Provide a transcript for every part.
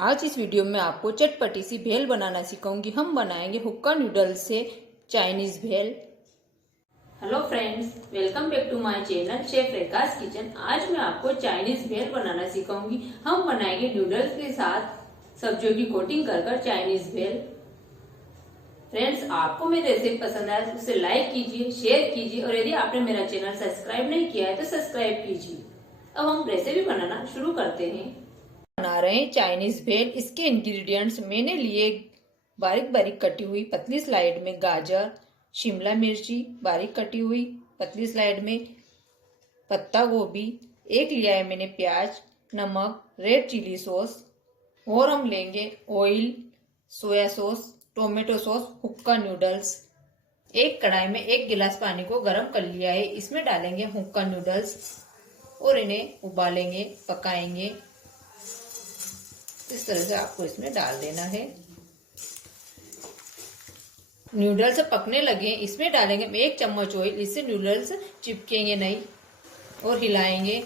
आज इस वीडियो में आपको चटपटी सी भेल बनाना सिखाऊंगी। हम बनाएंगे हुक्का नूडल्स से Chinese bhel. Hello friends, welcome back to my channel chef Rekha's kitchen. आज मैं आपको चाइनीज भेल बनाना सिखाऊंगी। हम बनाएंगे नूडल्स के साथ सब्जियों की कोटिंग कर चाइनीज भेल। फ्रेंड्स, आपको मेरी रेसिपी पसंद आए तो उसे लाइक कीजिए, शेयर कीजिए और यदि आपने मेरा चैनल सब्सक्राइब नहीं किया है तो सब्सक्राइब कीजिए। अब हम रेसिपी बनाना शुरू करते हैं। बना रहे हैं चाइनीज भेल। इसके इंग्रेडिएंट्स मैंने लिए बारीक बारीक कटी हुई पतली स्लाइड में गाजर, शिमला मिर्ची बारीक कटी हुई पतली स्लाइड में, पत्ता गोभी, एक लिया है मैंने प्याज, नमक, रेड चिली सॉस और हम लेंगे oil, soya sauce, tomato sauce, हुक्का नूडल्स। एक कढ़ाई में 1 गिलास पानी को गर्म कर लिया है। इसमें डालेंगे हुक्का नूडल्स और इन्हें उबालेंगे, पकाएंगे। इस तरह से आपको इसमें डाल देना है। नूडल्स पकने लगे, इसमें डालेंगे 1 चम्मच ऑयल। इससे नूडल्स चिपकेंगे नहीं और हिलाएंगे।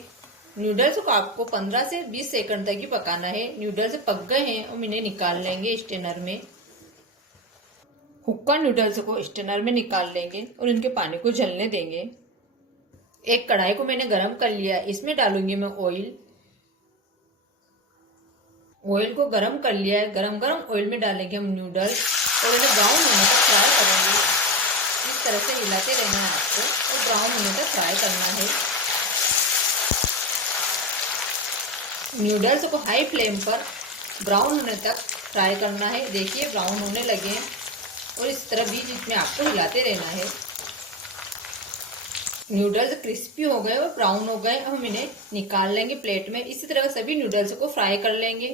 नूडल्स को आपको 15 से 20 सेकंड तक ही पकाना है। नूडल्स पक गए हैं और इन्हें निकाल लेंगे स्ट्रेनर में। हुक्का नूडल्स को स्ट्रेनर में निकाल लेंगे और इनके पानी को झलने देंगे। एक कढ़ाई को मैंने गरम कर लिया, इसमें डालूंगी मैं ऑयल। ऑयल को गरम कर लिया है। गरम गरम ऑयल में डालेंगे हम नूडल्स और इन्हें ब्राउन होने तक फ्राई करेंगे। इस तरह से हिलाते रहना है आपको और ब्राउन होने तक फ्राई करना है। नूडल्स को हाई फ्लेम पर ब्राउन होने तक फ्राई करना है। देखिए ब्राउन होने लगे हैं और इस तरह बीच बीच में आपको हिलाते रहना है। नूडल्स क्रिस्पी हो गए और ब्राउन हो गए। हम इन्हें निकाल लेंगे प्लेट में। इसी तरह सभी नूडल्स को फ्राई कर लेंगे।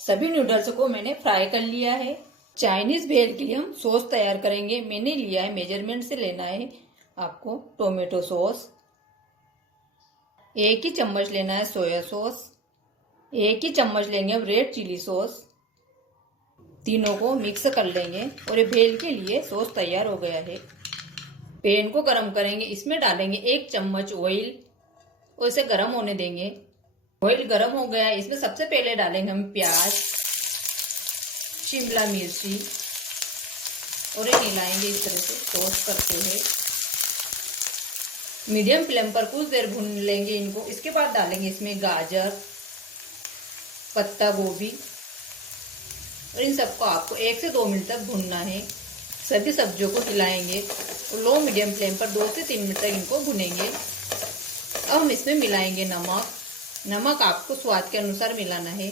सभी नूडल्स को मैंने फ्राई कर लिया है। चाइनीज भेल के लिए हम सॉस तैयार करेंगे। मैंने लिया है, मेजरमेंट से लेना है आपको, टोमेटो सॉस 1 ही चम्मच लेना है, सोया सॉस 1 ही चम्मच लेंगे हम, रेड चिली सॉस। तीनों को मिक्स कर लेंगे और ये भेल के लिए सॉस तैयार हो गया है। पैन को गरम करेंगे, इसमें डालेंगे 1 चम्मच ऑयल और इसे गरम होने देंगे। ऑयल गरम हो गया है। इसमें सबसे पहले डालेंगे हम प्याज, शिमला मिर्ची और ये मिलाएंगे इस तरह से टोस्ट करते हुए। मीडियम फ्लेम पर कुछ देर भून लेंगे इनको। इसके बाद डालेंगे इसमें गाजर, पत्ता गोभी और इन सबको आपको 1 से 2 मिनट तक भूनना है। सभी सब्जियों को हिलाएंगे और लो मीडियम फ्लेम पर 2 से 3 मिनट तक इनको भुनेंगे। अब हम इसमें मिलाएंगे नमक। नमक आपको स्वाद के अनुसार मिलाना है।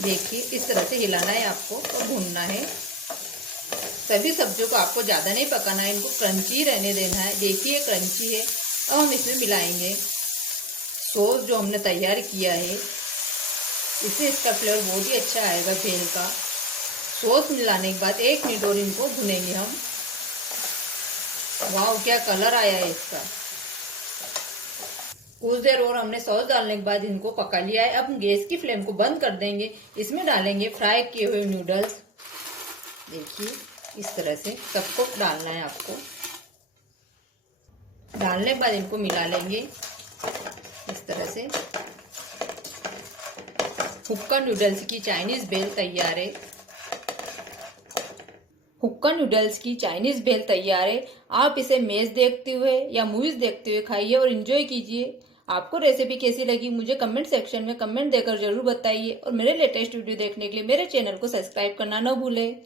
देखिए इस तरह से हिलाना है आपको और भूनना है। सभी सब्जियों को आपको ज्यादा नहीं पकाना है, इनको क्रंची रहने देना है। देखिए क्रंची है। अब हम इसमें मिलाएंगे सॉस जो हमने तैयार किया है। इससे इसका फ्लेवर बहुत ही अच्छा आएगा भेल का। सॉस मिलाने के बाद 1 मिनट और इनको भुनेंगे हम। वाह, क्या कलर आया है इसका। कुछ देर और हमने सॉस डालने के बाद इनको पका लिया है। अब गैस की फ्लेम को बंद कर देंगे। इसमें डालेंगे फ्राई किए हुए नूडल्स। देखिए इस तरह से सबको डालना है आपको। डालने के बाद इनको मिला लेंगे इस तरह से। हुक्का नूडल्स की चाइनीज भेल तैयार है। हुक्का नूडल्स की चाइनीज भेल तैयार है। आप इसे मैच देखते हुए या मूवीज देखते हुए खाइए और एंजॉय कीजिए। आपको रेसिपी कैसी लगी मुझे कमेंट सेक्शन में कमेंट देकर जरूर बताइए और मेरे लेटेस्ट वीडियो देखने के लिए मेरे चैनल को सब्सक्राइब करना न भूलें।